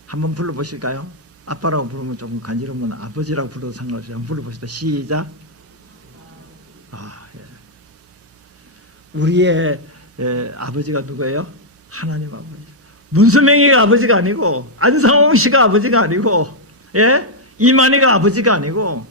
한번 불러보실까요? 아빠라고 부르면 조금 간지러우면 아버지라고 불러도 상관없어요. 한번 불러보시다. 시작. 예. 우리의 아버지가 누구예요? 하나님 아버지. 문수명이가 아버지가 아니고, 안상홍 씨가 아버지가 아니고, 예? 이만희가 아버지가 아니고,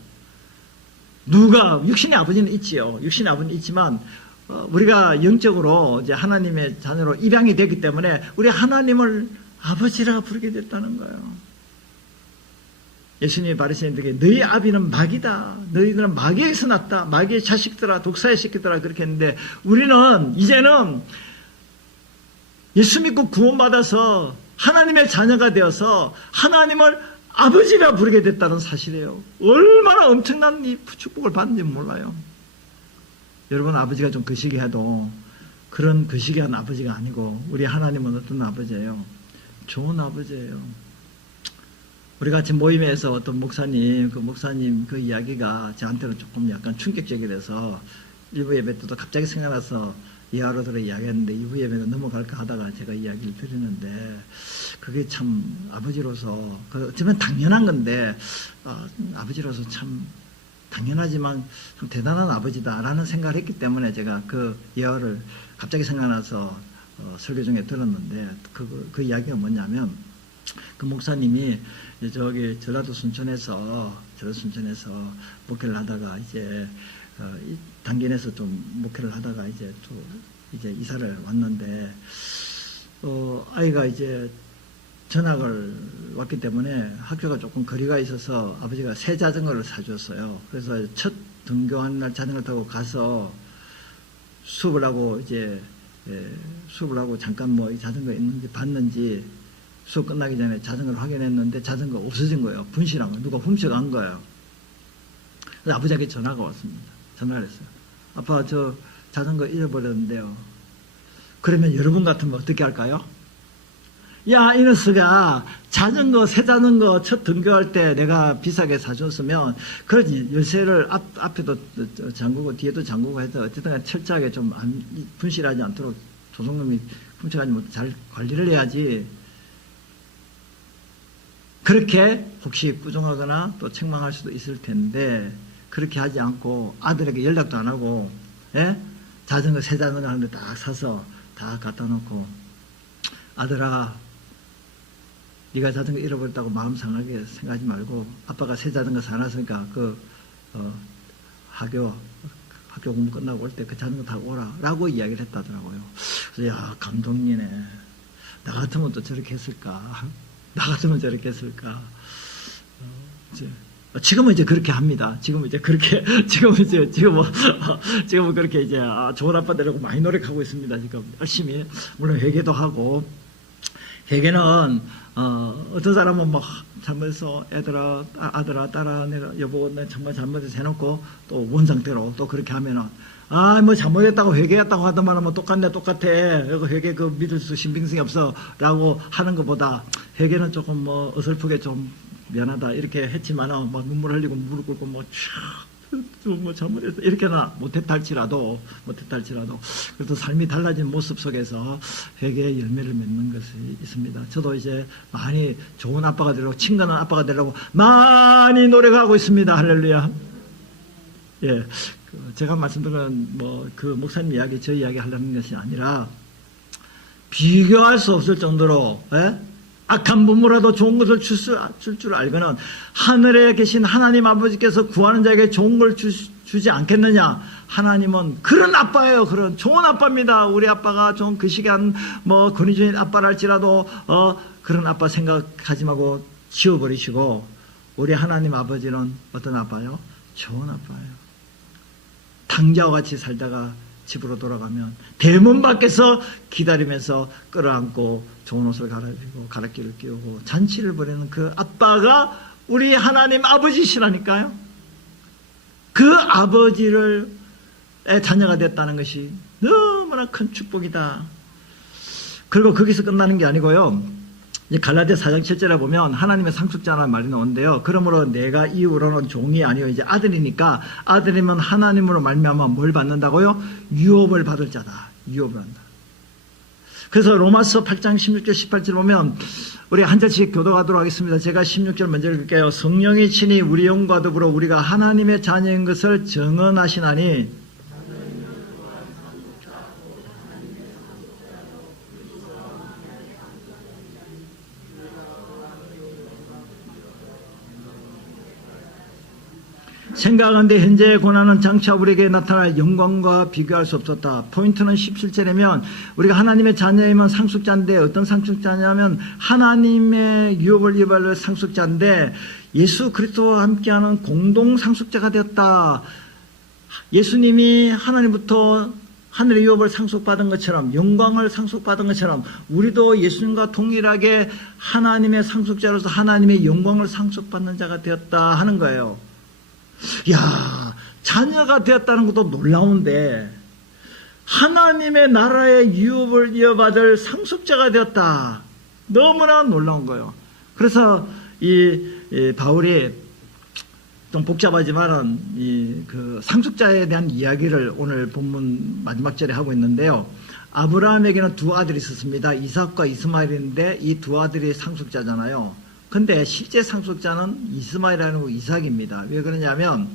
육신의 아버지는 있지요. 육신의 아버지는 있지만, 우리가 영적으로 이제 하나님의 자녀로 입양이 됐기 때문에, 우리 하나님을 아버지라 부르게 됐다는 거예요. 예수님이 바리새인들에게 너희 아비는 마귀다. 너희들은 마귀에서 났다. 마귀의 자식들아, 독사의 새끼들아 그렇게 했는데 우리는 이제는 예수 믿고 구원받아서 하나님의 자녀가 되어서 하나님을 아버지라 부르게 됐다는 사실이에요. 얼마나 엄청난 이 축복을 받는지 몰라요. 여러분 아버지가 좀 거시기해도 그런 거시기한 아버지가 아니고 우리 하나님은 어떤 아버지예요? 좋은 아버지예요. 우리 같이 모임에서 어떤 목사님 그 이야기가 저한테는 조금 약간 충격적이 돼서 1부 예배 때도 갑자기 생각나서 이하로 들어 이야기했는데 2부 예배는 넘어갈까 하다가 제가 이야기를 드리는데 그게 참 아버지로서 어쩌면 당연한 건데 아버지로서 참 당연하지만 참 대단한 아버지다라는 생각을 했기 때문에 제가 그 예화를 갑자기 생각나서 설교 중에 들었는데 그 이야기가 뭐냐면 그 목사님이 저기 전라도 순천에서 목회를 하다가 이제 단견에서 좀 목회를 하다가 이제 이사를 왔는데 아이가 이제 전학을 왔기 때문에 학교가 조금 거리가 있어서 아버지가 새 자전거를 사주었어요. 그래서 첫 등교하는 날 자전거 타고 가서 수업을 하고 잠깐 뭐 이 자전거 있는지 봤는지 수업 끝나기 전에 자전거를 확인했는데 자전거가 없어진 거예요. 분실한 거예요. 누가 훔쳐간 거예요. 그래서 아버지에게 전화가 왔습니다. 전화를 했어요. 아빠 저 자전거 잃어버렸는데요. 그러면 여러분 같으면 어떻게 할까요? 야, 이 녀석아, 새 자전거 첫 등교할 때 내가 비싸게 사줬으면, 그러지, 열쇠를 앞에도 잠그고, 뒤에도 잠그고 해서, 어쨌든 철저하게 좀 분실하지 않도록 조성놈이 훔쳐가지 못해 잘 관리를 해야지. 그렇게 혹시 부정하거나 또 책망할 수도 있을 텐데, 그렇게 하지 않고 아들에게 연락도 안 하고, 예? 새 자전거 하는데 딱 사서 다 갖다 놓고, 아들아, 네가 자전거 잃어버렸다고 마음 상하게 생각하지 말고 아빠가 새 자전거 사놨으니까 학교 공부 끝나고 올 때 그 자전거 타고 오라 라고 이야기를 했다더라고요. 그래서 야, 감동이네. 나 같으면 또 저렇게 했을까? 지금은 이제 그렇게 합니다. 지금은 그렇게 이제 좋은 아빠 되려고 많이 노력하고 있습니다. 지금 열심히 물론 회개도 하고. 회개는 어떤 사람은 막 잘못해서 아들아 딸아 내가 여보 내 정말 잘못해서 해놓고 또 원상태로 또 그렇게 하면은 뭐 잘못했다고 회개했다고 하더만 뭐 똑같아 이거 회개 믿을 수 신빙성이 없어라고 하는 것보다 회개는 조금 뭐 어설프게 좀 미안하다 이렇게 했지만은 막 눈물 흘리고 무릎 꿇고 뭐 뭐 잘못했어. 이렇게나 못했다 할지라도, 그래도 삶이 달라진 모습 속에서 회개의 열매를 맺는 것이 있습니다. 저도 이제 많이 좋은 아빠가 되려고, 친근한 아빠가 되려고 많이 노력하고 있습니다. 할렐루야. 예. 제가 말씀드린 그 목사님 이야기, 저 이야기 하려는 것이 아니라, 비교할 수 없을 정도로, 예? 악한 부모라도 좋은 것을 줄 줄 알고는 하늘에 계신 하나님 아버지께서 구하는 자에게 좋은 걸 주지 않겠느냐. 하나님은 그런 아빠예요. 그런 좋은 아빠입니다. 우리 아빠가 좀 그 시간 권위주의 아빠랄지라도 그런 아빠 생각하지 말고 지워버리시고, 우리 하나님 아버지는 어떤 아빠요? 좋은 아빠예요. 당자와 같이 살다가 집으로 돌아가면 대문 밖에서 기다리면서 끌어안고 좋은 옷을 갈아입히고 가락기를 끼우고 잔치를 벌이는 그 아빠가 우리 하나님 아버지시라니까요. 그 아버지를 자녀가 됐다는 것이 너무나 큰 축복이다. 그리고 거기서 끝나는 게 아니고요. 갈라디아 4장 7절에 보면 하나님의 상속자라는 말이 나오는데요. 그러므로 내가 이후로는 종이 아니요 이제 아들이니까, 아들이면 하나님으로 말미암아 뭘 받는다고요? 유업을 받을 자다. 유업을 한다. 그래서 로마서 8장 16절 18절 보면 우리 한 절씩 교독하도록 하겠습니다. 제가 16절 먼저 읽을게요. 성령이 친히 우리 영과 더불어 우리가 하나님의 자녀인 것을 증언하시나니, 생각하는데 현재의 고난은 장차 우리에게 나타날 영광과 비교할 수 없었다. 포인트는 17절이면 우리가 하나님의 자녀이면 상속자인데, 어떤 상속자냐면 하나님의 유업을 이어받을 상속자인데, 예수 그리스도와 함께하는 공동 상속자가 되었다. 예수님이 하나님부터 하늘의 유업을 상속받은 것처럼, 영광을 상속받은 것처럼 우리도 예수님과 동일하게 하나님의 상속자로서 하나님의 영광을 상속받는 자가 되었다 하는 거예요. 야, 자녀가 되었다는 것도 놀라운데 하나님의 나라의 유업을 이어받을 상속자가 되었다. 너무나 놀라운 거예요. 그래서 이 바울이 좀 복잡하지만은 그 상속자에 대한 이야기를 오늘 본문 마지막 절에 하고 있는데요. 아브라함에게는 두 아들이 있었습니다. 이삭과 이스마엘인데 이 두 아들이 상속자잖아요. 근데 실제 상속자는 이스마엘이 아니고 이삭입니다. 왜 그러냐면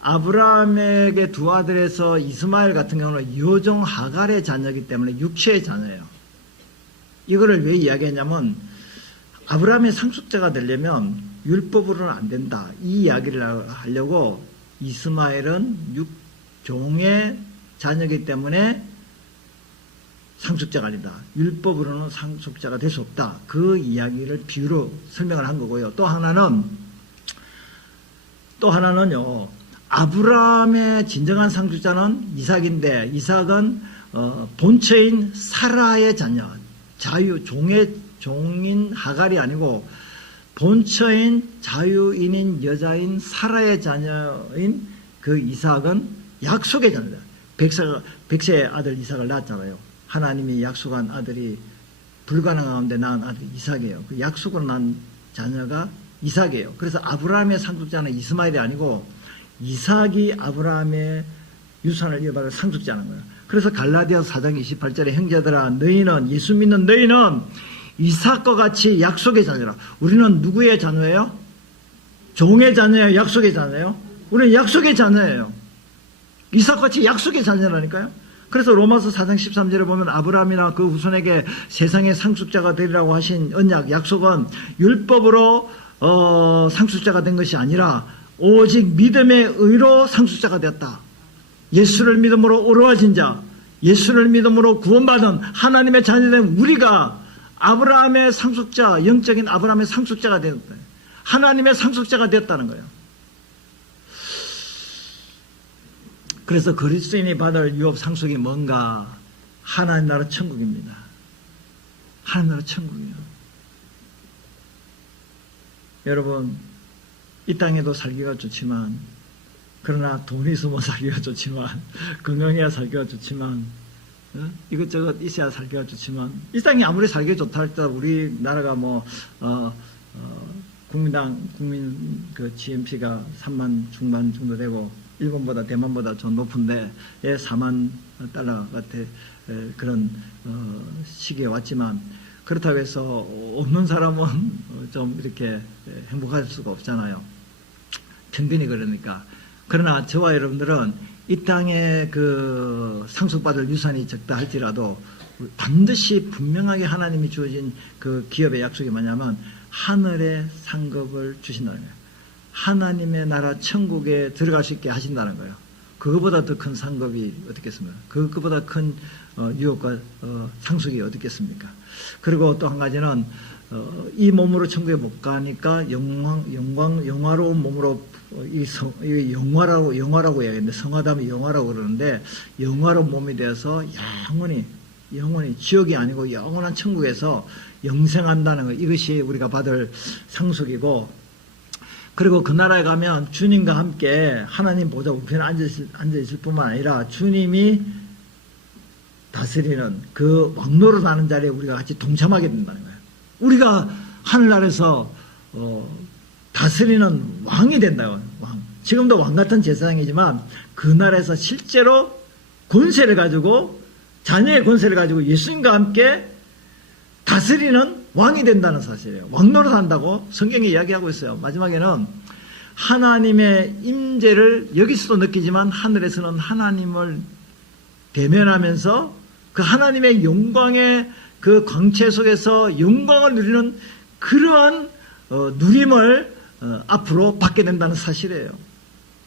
아브라함에게 두 아들에서 이스마엘 같은 경우는 여종 하갈의 자녀이기 때문에 육체의 자녀예요. 이거를 왜 이야기했냐면 아브라함의 상속자가 되려면 율법으로는 안 된다. 이 이야기를 하려고 이스마엘은 종의 자녀이기 때문에 상속자가 아니다. 율법으로는 상속자가 될 수 없다. 그 이야기를 비유로 설명을 한 거고요. 또 하나는요. 아브라함의 진정한 상속자는 이삭인데, 이삭은 본처인 사라의 자녀, 종인 하갈이 아니고 본처인 자유인인 여자인 사라의 자녀인 그 이삭은 약속의 자녀다. 백세의 아들 이삭을 낳았잖아요. 하나님이 약속한 아들이 불가능한 가운데 낳은 아들이 이삭이에요. 그 약속으로 낳은 자녀가 이삭이에요. 그래서 아브라함의 상속자는 이스마엘이 아니고 이삭이 아브라함의 유산을 이어받을 상속자는 거예요. 그래서 갈라디아서 4장 28절에 형제들아 너희는 예수 믿는 너희는 이삭과 같이 약속의 자녀라. 우리는 누구의 자녀예요? 종의 자녀예요? 약속의 자녀예요? 우리는 약속의 자녀예요. 이삭같이 약속의 자녀라니까요. 그래서 로마서 4장 13절에 보면 아브라함이나 그 후손에게 세상의 상속자가 되리라고 하신 언약, 약속은 율법으로 상속자가 된 것이 아니라 오직 믿음의 의로 상속자가 되었다. 예수를 믿음으로 의로워진 자, 예수를 믿음으로 구원받은 하나님의 자녀된 우리가 아브라함의 상속자, 영적인 아브라함의 상속자가 되었다. 하나님의 상속자가 되었다는 거예요. 그래서 그리스도인이 받을 유업 상속이 뭔가? 하나님 나라 천국입니다. 하나님 나라 천국이에요. 여러분, 이 땅에도 살기가 좋지만, 그러나 돈이 있으면 살기가 좋지만, 건강해야 살기가 좋지만, 이것저것 있어야 살기가 좋지만, 이 땅이 아무리 살기가 좋다 할지라도 우리나라가 국민 그 GNP가 3만 중반 정도 되고 일본보다 대만보다 좀 높은데 4만 달러 같은 그런 시기에 왔지만 그렇다고 해서 없는 사람은 좀 이렇게 행복할 수가 없잖아요. 평균이 그러니까. 그러나 저와 여러분들은 이 땅에 그 상속받을 유산이 적다 할지라도 반드시 분명하게 하나님이 주어진 그 기업의 약속이 뭐냐면 하늘의 상급을 주신다는 거예요. 하나님의 나라 천국에 들어갈 수 있게 하신다는 거예요. 그거보다 더 큰 상급이 어떻겠습니까? 그거보다 큰 유업과 상속이 어떻겠습니까? 그리고 또 한 가지는 이 몸으로 천국에 못 가니까 영화로운 몸으로 영화라고 이야기하는데 성화다면 영화라고 그러는데 영화로운 몸이 되어서 영원히 지옥이 아니고 영원한 천국에서 영생한다는 것, 이것이 우리가 받을 상속이고, 그리고 그 나라에 가면 주님과 함께 하나님 보좌 우편에 앉아있을 뿐만 아니라 주님이 다스리는 그 왕노릇 하는 자리에 우리가 같이 동참하게 된다는 거예요. 우리가 하늘나라에서 다스리는 왕이 된다고요. 왕. 지금도 왕 같은 제사장이지만 그 나라에서 실제로 권세를 가지고 자녀의 권세를 가지고 예수님과 함께 다스리는 왕이 된다는 사실이에요. 왕노릇 한다고 성경에 이야기하고 있어요. 마지막에는 하나님의 임재를 여기서도 느끼지만 하늘에서는 하나님을 대면하면서 그 하나님의 영광의 그 광채 속에서 영광을 누리는 그러한 누림을 앞으로 받게 된다는 사실이에요.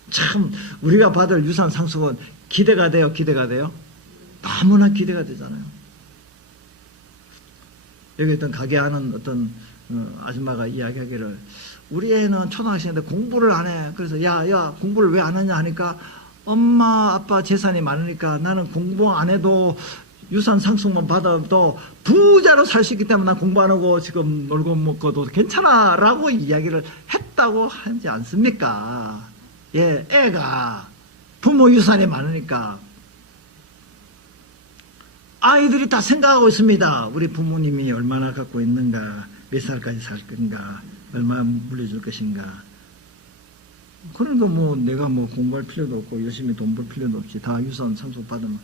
참 우리가 받을 유산 상속은 기대가 돼요. 너무나 기대가 되잖아요. 여기 어떤 가게 하는 어떤 아줌마가 이야기하기를 우리 애는 초등학생인데 공부를 안 해. 그래서 야 공부를 왜 안 하냐 하니까 엄마 아빠 재산이 많으니까 나는 공부 안 해도 유산 상속만 받아도 부자로 살 수 있기 때문에 난 공부 안 하고 지금 놀고 먹고도 괜찮아 라고 이야기를 했다고 하지 않습니까? 예, 애가 부모 유산이 많으니까 아이들이 다 생각하고 있습니다. 우리 부모님이 얼마나 갖고 있는가, 몇 살까지 살 건가, 얼마나 물려줄 것인가. 그러니까 내가 공부할 필요도 없고 열심히 돈 벌 필요도 없이 다 유산 상속받으면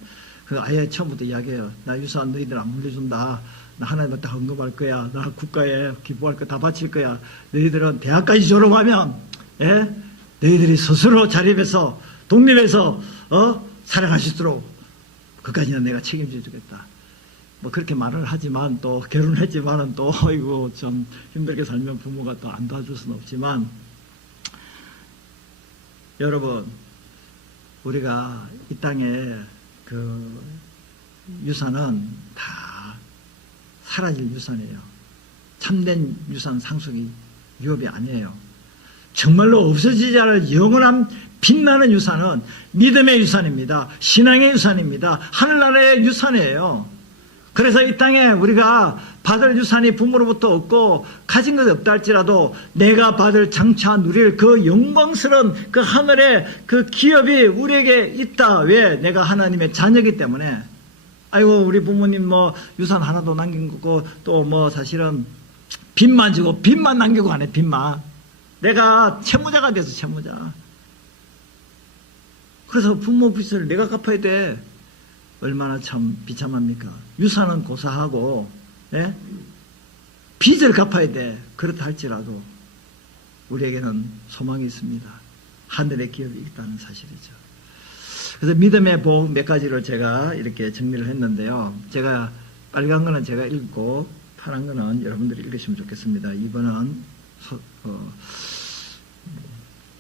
그 아예 처음부터 이야기해요. 나 유산 너희들 안 물려준다. 나 하나님한테 다 헌금할 거야. 나 국가에 기부할 거 다 바칠 거야. 너희들은 대학까지 졸업하면 너희들이 스스로 자립해서 독립해서 살아갈 수 있도록 그까지는 내가 책임져 주겠다. 그렇게 말을 하지만 또 결혼했지만은 또 이거 좀 힘들게 살면 부모가 또 안 도와줄 수는 없지만 여러분 우리가 이 땅에 그 유산은 다 사라질 유산이에요. 참된 유산 상속이 유업이 아니에요. 정말로 없어지지 않을 영원한 빛나는 유산은 믿음의 유산입니다. 신앙의 유산입니다. 하늘나라의 유산이에요. 그래서 이 땅에 우리가 받을 유산이 부모로부터 없고 가진 것이 없다 할지라도 내가 받을 장차 누릴 그 영광스러운 그 하늘의 그 기업이 우리에게 있다. 왜? 내가 하나님의 자녀이기 때문에. 아이고 우리 부모님 유산 하나도 남긴 거고 또 사실은 빚만 주고 빚만 남기고 가네. 빚만. 내가 채무자가 돼서 채무자. 그래서 부모 빚을 내가 갚아야 돼. 얼마나 참 비참합니까? 유산은 고사하고 빚을 갚아야 돼. 그렇다 할지라도 우리에게는 소망이 있습니다. 하늘의 기업이 있다는 사실이죠. 그래서 믿음의 복 몇 가지를 제가 이렇게 정리를 했는데요. 제가 빨간 거는 제가 읽고 파란 거는 여러분들이 읽으시면 좋겠습니다. 이번은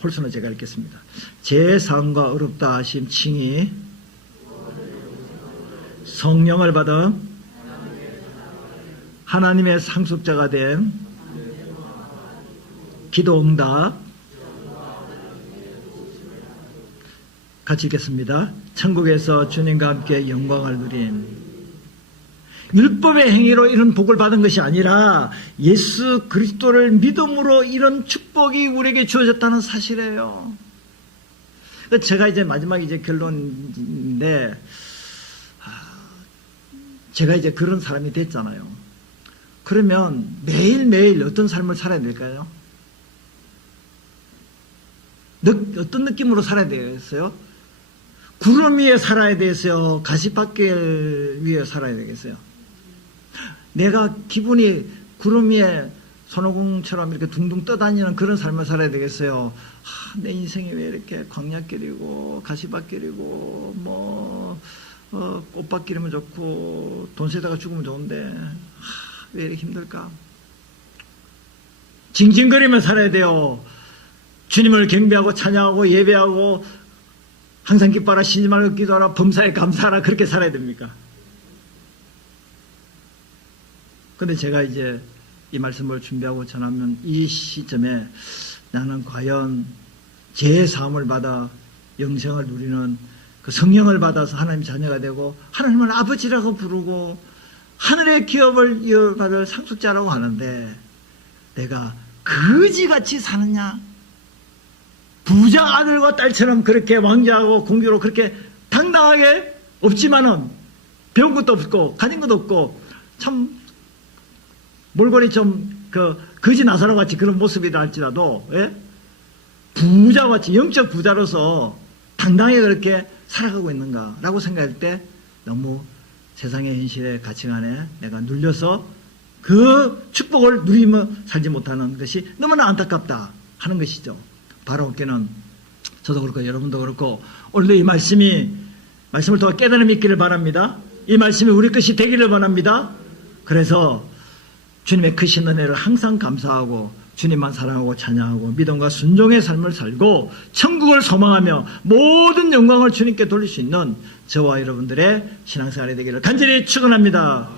홀수는 제가 읽겠습니다. 제사함과 어렵다 하심 칭이 성령을 받아 하나님의 상속자가 된 기도 응답 같이 읽겠습니다. 천국에서 주님과 함께 영광을 누린 율법의 행위로 이런 복을 받은 것이 아니라 예수 그리스도를 믿음으로 이런 축복이 우리에게 주어졌다는 사실이에요. 제가 이제 마지막 결론인데 제가 이제 그런 사람이 됐잖아요. 그러면 매일매일 어떤 삶을 살아야 될까요? 어떤 느낌으로 살아야 되겠어요? 구름 위에 살아야 되겠어요? 가시밭길 위에 살아야 되겠어요? 내가 기분이 구름 위에 손오공처럼 이렇게 둥둥 떠다니는 그런 삶을 살아야 되겠어요? 내 인생이 왜 이렇게 광야길이고 가시밭길이고 꽃밭길이면 좋고 돈 세다가 죽으면 좋은데 왜 이렇게 힘들까? 징징거리며 살아야 돼요. 주님을 경배하고 찬양하고 예배하고 항상 기뻐하라, 쉬지 말고 기도하라, 범사에 감사하라, 그렇게 살아야 됩니까? 근데 제가 이제 이 말씀을 준비하고 전하면 이 시점에 나는 과연 제3을 받아 영생을 누리는 그 성령을 받아서 하나님 자녀가 되고 하나님을 아버지라고 부르고 하늘의 기업을 이어받을 상속자라고 하는데 내가 거지같이 사느냐? 부자 아들과 딸처럼 그렇게 왕자하고 공주로 그렇게 당당하게 없지만은 배운 것도 없고 가진 것도 없고 참 몰골이 좀 거지 나사로 같이 그런 모습이라 할지라도 부자같이 영적 부자로서 당당하게 그렇게 살아가고 있는가라고 생각할 때 너무 세상의 현실의 가치관에 내가 눌려서 그 축복을 누리며 살지 못하는 것이 너무나 안타깝다 하는 것이죠. 바로 어깨는 저도 그렇고 여러분도 그렇고 오늘도 이 말씀을 통해 깨달음이 있기를 바랍니다. 이 말씀이 우리 것이 되기를 원합니다. 그래서 주님의 크신 은혜를 항상 감사하고 주님만 사랑하고 찬양하고 믿음과 순종의 삶을 살고 천국을 소망하며 모든 영광을 주님께 돌릴 수 있는 저와 여러분들의 신앙생활이 되기를 간절히 축원합니다.